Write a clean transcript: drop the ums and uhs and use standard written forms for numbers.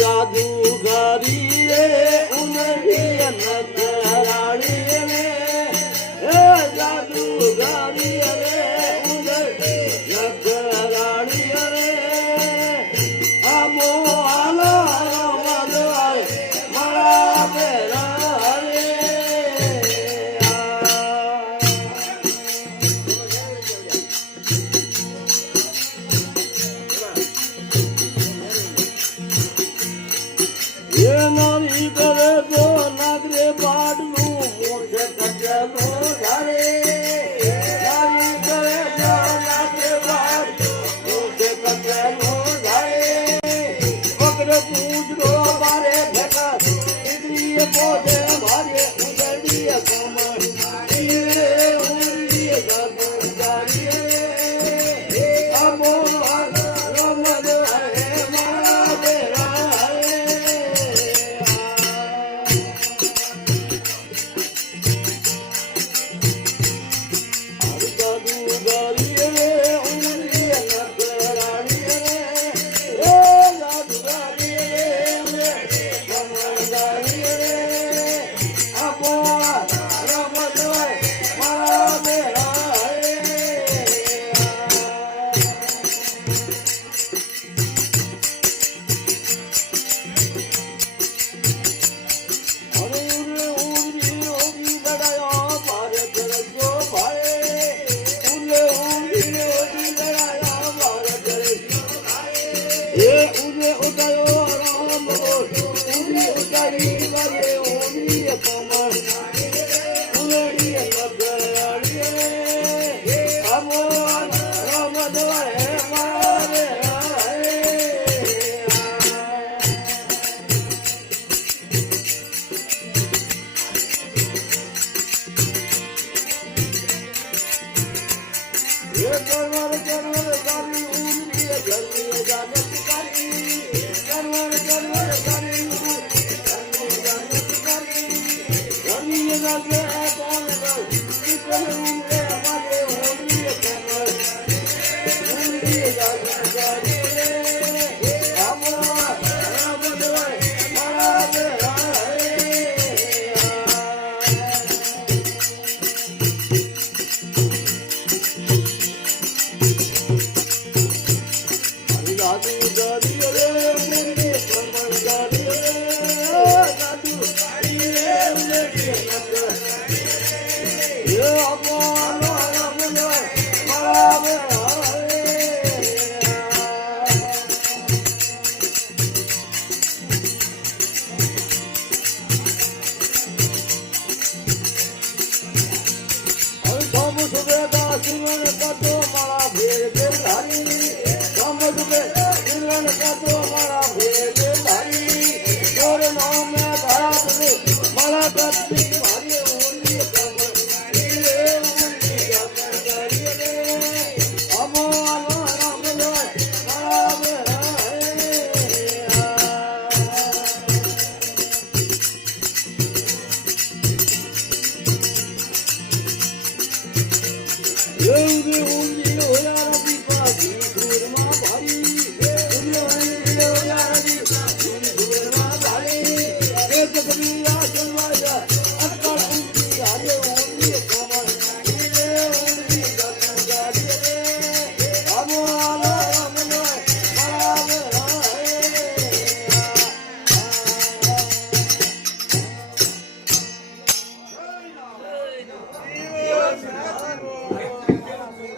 जादूगरी रे उनरी नगराणी रे हे जादूगरी रे उनरी नगराणी रे हमो आलो मदवाय मारा बेरा रे ये नारी करे तो नागरे बाडलू मोठे कचलो धारे नारी करे तो नागरे बाड मोठे कचलो धारे पकड़ पूजरो बारे भेका इद्रिय पोदे भारे उदड़ी कमर रे उरी जादू जारी अमो रमद है मारा बेरा Come on,